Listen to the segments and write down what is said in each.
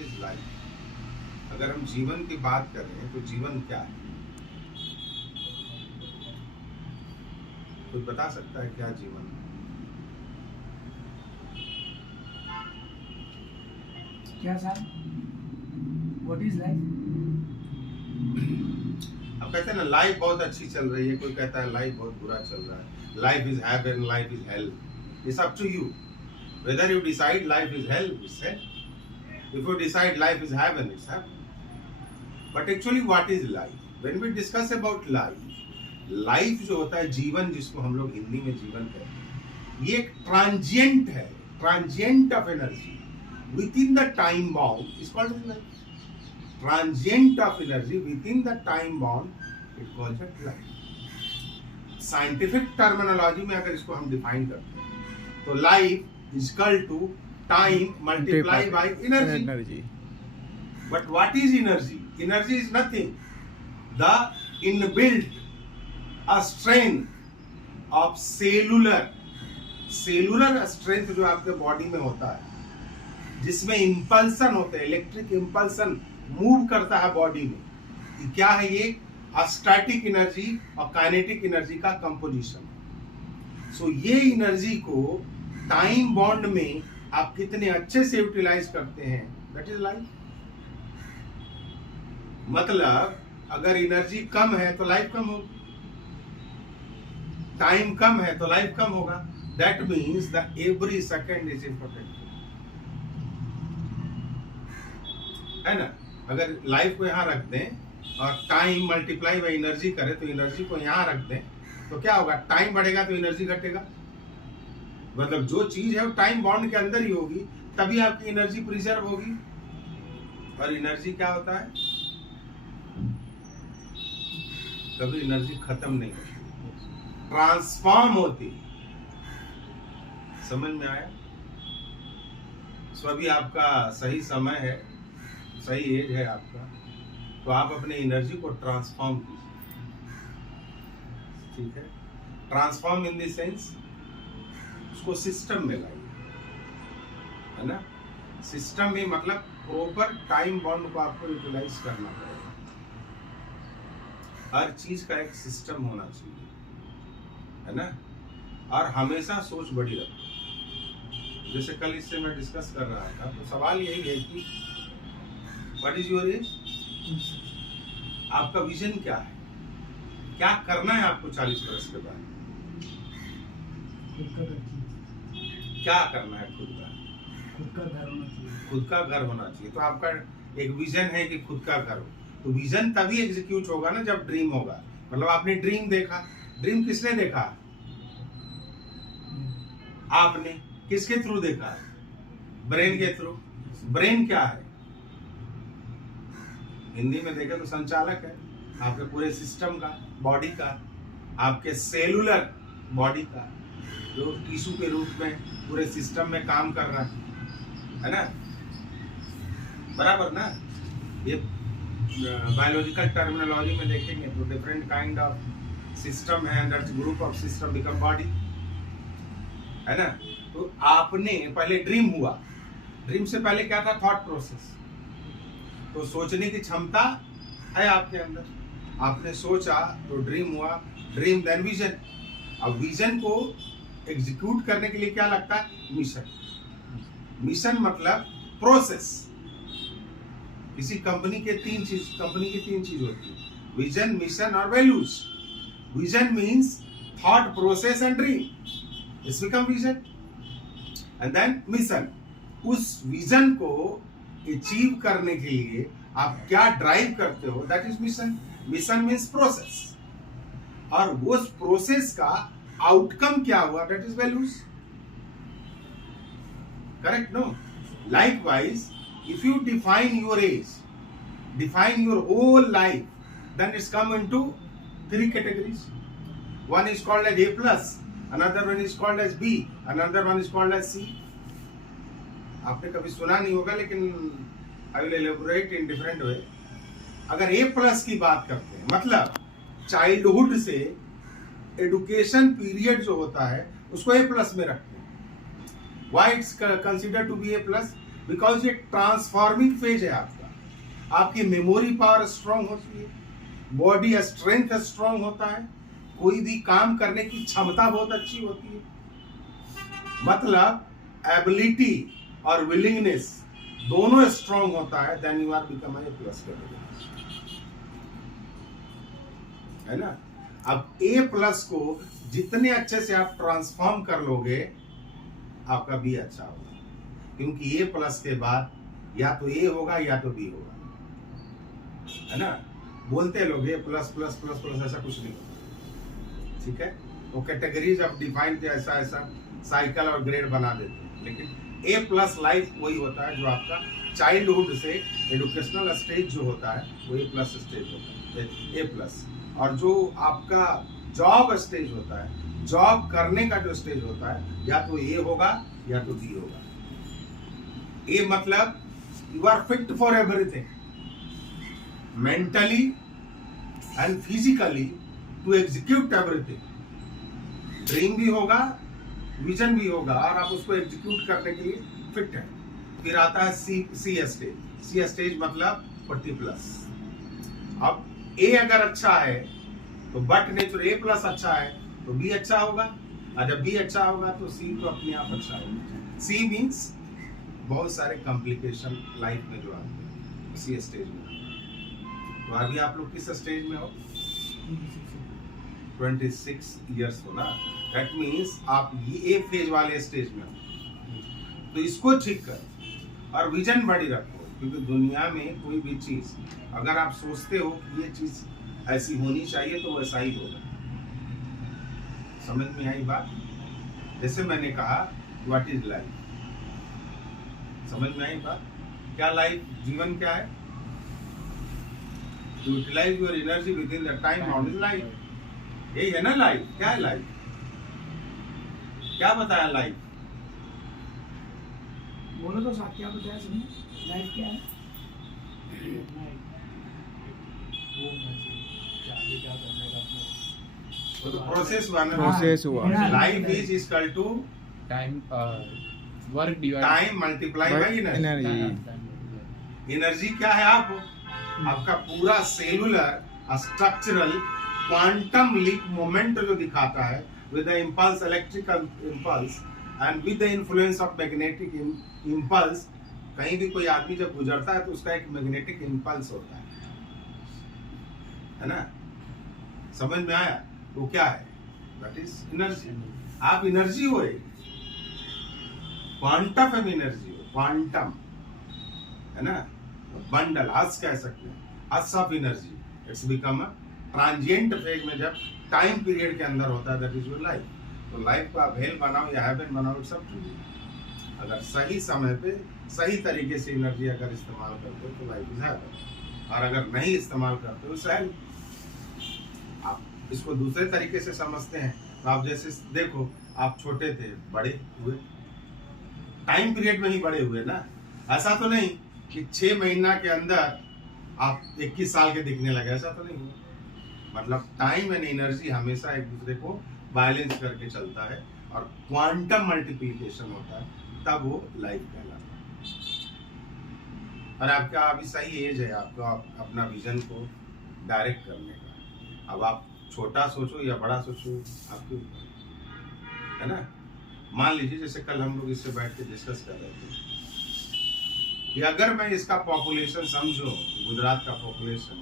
Is life? अगर हम जीवन की बात करें तो जीवन क्या है? कोई बता सकता है क्या जीवन? क्या सर? What is life? अब कहते हैं ना लाइफ बहुत अच्छी चल रही है, कोई कहता है लाइफ बहुत बुरा चल रहा है, life is heaven, life is hell. It's up to you whether you decide life is hell, it's hell. If you decide life is heaven, it's heaven. But actually what is life? When we discuss about life जो होता है, जीवन जिसको हम लोग हिंदी में जीवन कहते हैं, ये एक ट्रांजिएंट है, transient of energy within the time bound is called life. Transient of energy within the time bound it called life. Scientific terminology में अगर इसको हम डिफाइन करते हैं तो life is equal to time multiplied by energy. But what is energy? Energy is nothing. The inbuilt strength of cellular strength जो आपके body में होता है, जिसमें इंपल्सन होते हैं, इलेक्ट्रिक इंपल्सन मूव करता है बॉडी में. क्या है ये? स्टैटिक एनर्जी और काइनेटिक एनर्जी का कंपोजिशन. सो ये एनर्जी को टाइम बॉन्ड में आप कितने अच्छे से यूटिलाइज करते हैं, दैट इज लाइफ. मतलब अगर एनर्जी कम है तो लाइफ कम होगी, टाइम कम है तो लाइफ कम होगा. That means the every second is important, है ना. अगर लाइफ को यहां रख दें और टाइम मल्टीप्लाई बाय एनर्जी करें तो एनर्जी को यहां रख दें तो क्या होगा? टाइम बढ़ेगा तो एनर्जी घटेगा. मतलब जो चीज है वो टाइम बॉन्ड के अंदर ही होगी, तभी आपकी एनर्जी प्रिजर्व होगी. और एनर्जी क्या होता है? कभी एनर्जी खत्म नहीं होती, ट्रांसफॉर्म होती. समझ में आया? सो अभी आपका सही समय है, सही एज है आपका, तो आप अपने एनर्जी को ट्रांसफॉर्म कीजिए. ठीक है? ट्रांसफॉर्म इन द सेंस उसको सिस्टम में लाइए, है ना. सिस्टम में मतलब प्रॉपर टाइम बॉन्ड को आपको यूटिलाइज करना पड़ेगा. हर चीज का एक सिस्टम होना चाहिए, है ना. और हमेशा सोच बड़ी रखो. जैसे कल इससे मैं डिस्कस कर रहा था तो सवाल यही है कि व्हाट इज योर एज? आपका विजन क्या है? क्या करना है आपको 40 वर्ष के बाद? क्या करना है? खुद का घर होना चाहिए. खुद का घर होना चाहिए. तो आपका एक विजन है कि खुद का घर हो. तो विजन तभी एग्जीक्यूट होगा ना जब ड्रीम होगा. मतलब आपने ड्रीम देखा. ड्रीम किसने देखा? आपने. किसके थ्रू देखा? ब्रेन के थ्रू. ब्रेन क्या है? हिंदी में देखें तो संचालक है आपके पूरे सिस्टम का, बॉडी का, आपके सेलुलर बॉडी का, जो टिश्यू के रूप में पूरे सिस्टम में काम कर रहा है ना. बराबर ना. ये बायोलॉजिकल टर्मिनोलॉजी में देखेंगे तो डिफरेंट काइंड ऑफ सिस्टम है, and that group of system become body, है ना. तो आपने पहले ड्रीम हुआ. ड्रीम से पहले क्या था? Thought process. तो सोचने की क्षमता है आपके अंदर. आपने सोचा तो ड्रीम हुआ. Dream then vision. अब विजन को एग्जीक्यूट करने के लिए क्या लगता है? मिशन. मिशन मतलब प्रोसेस. किसी कंपनी की तीन चीज होती है: विजन, मिशन और values. Vision means thought process and dream. It's become vision. And then mission. उस विजन को अचीव करने के लिए आप क्या ड्राइव करते हो, that is mission. Mission means process. और उस प्रोसेस का आउटकम क्या हुआ, that is values. Correct? No. Likewise, if you define your age, define your whole life, then it's come into 3 categories. One is called as A plus, another one is called as B, another one is called as C. आपने कभी सुना नहीं होगा, लेकिन I will elaborate in different way. अगर A plus की बात करते हैं, मतलब चाइल्डहुड से एडुकेशन पीरियड जो होता है उसको A plus में रखते हैं. Why it's considered to be A plus? Because ये ट्रांसफॉर्मिंग फेज है आपका। आपकी मेमोरी पावर स्ट्रांग होती है, बॉडी स्ट्रेंथ स्ट्रांग होता है, कोई भी काम करने की क्षमता बहुत अच्छी होती है। मतलब एबिलिटी और विलिंगनेस दोनों स्ट्रांग होता है, then you are become A plus category, है ना। अब ए प्लस को जितने अच्छे से आप ट्रांसफॉर्म कर लोगे, आपका बी अच्छा होगा, क्योंकि ए प्लस के बाद या तो ए होगा या तो बी होगा, है ना। बोलते लोग ए प्लस प्लस प्लस प्लस, ऐसा कुछ नहीं होता, ठीक है। वो कैटेगरीज अब डिफाइन के ऐसा ऐसा साइकिल और ग्रेड बना देते हैं, लेकिन ए प्लस लाइफ वही होता है जो आपका चाइल्डहुड से एजुकेशनल स्टेज जो होता है वो ए प्लस स्टेज होता है, ए प्लस। और जो आपका जॉब स्टेज होता है, जॉब करने का जो स्टेज होता है, या तो ए होगा या तो बी होगा। ए मतलब you are fit for everything, mentally and physically to execute everything. Dream भी होगा, विजन भी होगा, और आप उसको एग्जीक्यूट करने के लिए फिट है। फिर आता है सी स्टेज। सी स्टेज मतलब 40+। अब ए अगर अच्छा है तो बट नेचर ए प्लस अच्छा है तो बी अच्छा होगा, और जब बी अच्छा होगा तो सी तो अपने आप अच्छा होगा। सी मीन्स बहुत सारे कॉम्प्लिकेशन लाइफ में जो आते हैं इसी स्टेज में। तो अभी आप लोग किस स्टेज में हो? 26 ईयर्स हो ना, दैट मीन्स आप ये ए फेज वाले स्टेज में हो। तो इसको ठीक कर और विजन बड़ी रखो, क्योंकि दुनिया में कोई भी चीज अगर आप सोचते हो कि ये चीज ऐसी होनी चाहिए तो वैसा ही होगा। समझ में आई बात? जैसे मैंने कहा व्हाट इज लाइफ, समझ में आई बात? क्या लाइफ, जीवन क्या है? To utilize your energy within the time, what is life? यही है ना लाइफ। क्या है लाइफ? क्या बताया लाइफ? बोलो तो साथ, क्या बताया सुनिए, लाइफ क्या है? वो तो प्रोसेस हुआ ना, प्रोसेस हुआ। Life is equal to time work divide time multiply by energy. Energy क्या है? आपका पूरा cellular structural quantum leap moment जो दिखाता है with the impulse, electrical impulse and with the influence of magnetic impulse. कहीं भी कोई आदमी जब गुजरता है तो उसका एक मैग्नेटिक इंपल्स होता है ना। समझ में आया? वो क्या है? That is energy. आप एनर्जी हो, क्वांटम ऑफ एनर्जी हो, क्वांटम, है ना। बंडल, हस कह सकते हैं, हस of energy. It's become a transient phase में जब टाइम पीरियड के अंदर होता है, दैट इज योर लाइफ। तो लाइफ को आप हेल बनाओ या हेवन बनाओ, इट्स अप टू यू। अगर सही समय पे सही तरीके से एनर्जी अगर इस्तेमाल करते हो तो लाइफ इज हेवन, और अगर नहीं इस्तेमाल करते हो सेल। आप इसको दूसरे तरीके से समझते हैं तो आप जैसे देखो, आप छोटे थे, बड़े हुए, टाइम पीरियड में ही बड़े हुए ना। ऐसा तो नहीं कि 6 महीना के अंदर आप 21 साल के दिखने लगे, ऐसा तो नहीं हुआ। मतलब टाइम एंड एनर्जी हमेशा एक दूसरे को बैलेंस करके चलता है, और क्वांटम मल्टीप्लिकेशन होता है, तब वो लाइफ कहलाता है। और आपका अभी सही एज है आपका अपना विजन को डायरेक्ट करने का। अब आप छोटा सोचो या बड़ा सोचो, आपके ऊपर है ना। मान लीजिए जैसे कल हम लोग इससे बैठ के डिस्कस कर रहे थे कि अगर मैं इसका पॉपुलेशन समझो, गुजरात का पॉपुलेशन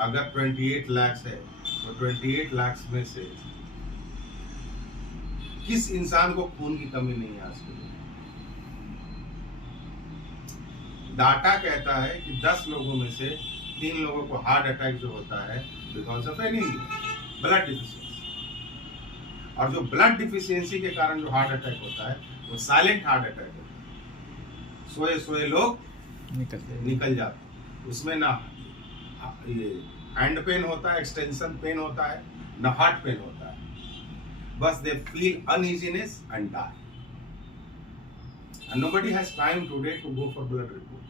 अगर 28 लाख है, तो 28 लाख में से किस इंसान को खून की कमी नहीं है आज के दिन? डाटा कहता है कि 10 लोगों में से 3 लोगों को हार्ट अटैक जो होता है because of anaemia, blood deficiency. और जो ब्लड डिफिशियंसी के कारण जो हार्ट अटैक होता है वो साइलेंट हार्ट अटैक होता है। सोए लोग निकल जाते हैं, उसमें ना ये हैंड पेन होता है, एक्सटेंशन पेन होता है, ना हार्ट पेन होता है, बस they feel uneasiness and die. And nobody has time today to go for blood report,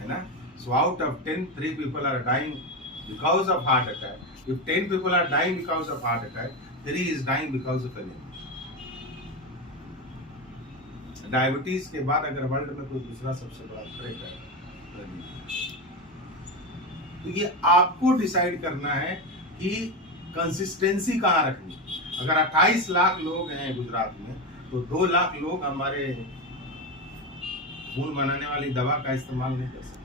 है ना। So out of 10, 3 people are dying because of heart attack. If 10 people are dying because of heart attack, 3 is dying because of anemia. Diabetes के बाद अगर world में कोई दूसरा सबसे बड़ा थ्रेट है तो ये आपको डिसाइड करना है कि कंसिस्टेंसी कहाँ रखनी। अगर 28 लाख लोग हैं गुजरात में तो 2 लाख लोग हमारे खून बनाने वाली दवा का इस्तेमाल नहीं कर सकते।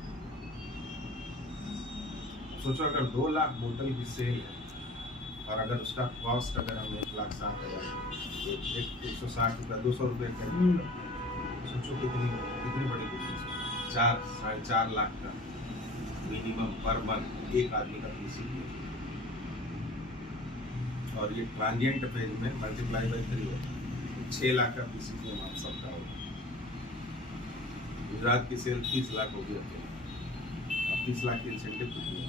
सोचो अगर 2 लाख बोतल की सेल है और अगर उसका कॉस्ट अगर हम 1,60,000 160 रुपया 200 रुपये का सोचो कितनी बड़ी बिजनेस है। 4-4.5 लाख का मिनिमम पर मंथ एक आदमी का पीसी और ये ट्रांजिएंट फेज में मल्टीप्लाई बाई 3 होता है 6 लाख का पीसी आप सबका होगा। गुजरात की सेल 30 लाख हो गई अब 30 लाख की इंसेंटिव कितनी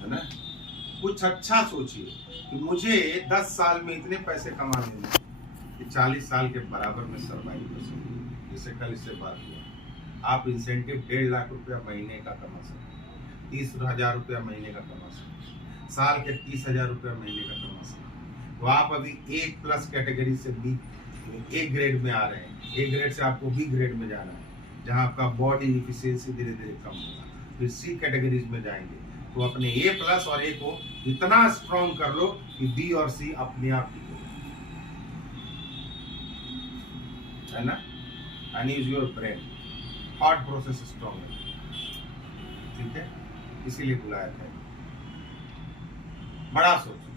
है ना। कुछ अच्छा सोचिए कि मुझे 10 साल में इतने पैसे कमा लेने कि 40 साल के बराबर में सर्वाइव कर सकूं। जैसे कल इससे बात हुआ, आप इंसेंटिव 1.5 लाख रुपया महीने का कमा सकते, 30,000 रुपया महीने का कमा सकते, साल के 30,000 रुपया महीने का कमा सकते। तो आप अभी A+ कैटेगरी से A ग्रेड में आ रहे हैं। A ग्रेड से आपको B ग्रेड में जाना है जहां आपका बॉडी इफिशियंसी धीरे धीरे कम होगा। फिर C कैटेगरीज में जाएंगे तो अपने A+ और A को इतना स्ट्रॉन्ग कर लो कि B और C अपने आप ही है ना। And use your brain, thought process strong है, ठीक है। इसीलिए बुलाया था। बड़ा सोचो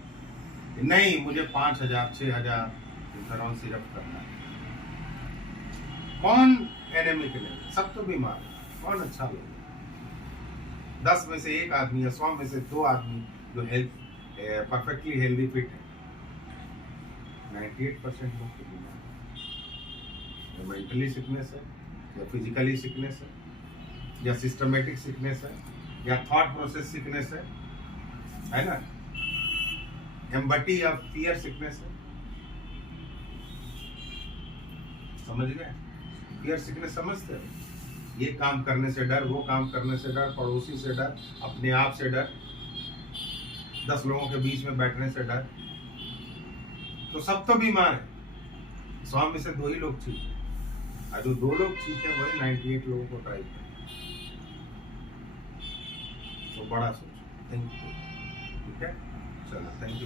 नहीं मुझे 5,000 6,000 इंटरॉन सिर्फ करना है। कौन एनेमिक नहीं, सब तो बीमार है, कौन अच्छा लोग। 10 में से 1 आदमी या 100 में से 2 आदमी जो परफेक्टली हेल्दी फिट है। 98% लोग तो बीमार है। मेंटली सिकनेस है या फिजिकली सिकनेस है या सिस्टमेटिक सिकनेस है या थॉट प्रोसेस सिकनेस है ना। एम्बटी या फियर सिकनेस है, समझ गए। फियर सिकनेस समझते हो, ये काम करने से डर, वो काम करने से डर, पड़ोसी से डर, अपने आप से डर, 10 लोगों के बीच में बैठने से डर। तो सब तो बीमार है, 100 में से 2 ही लोग ठीक है। और जो 2 लोग ठीक है वही 98 लोगों को ट्राई करें। तो बड़ा सोचो, थैंक यू, ठीक है, चलो थैंक यू।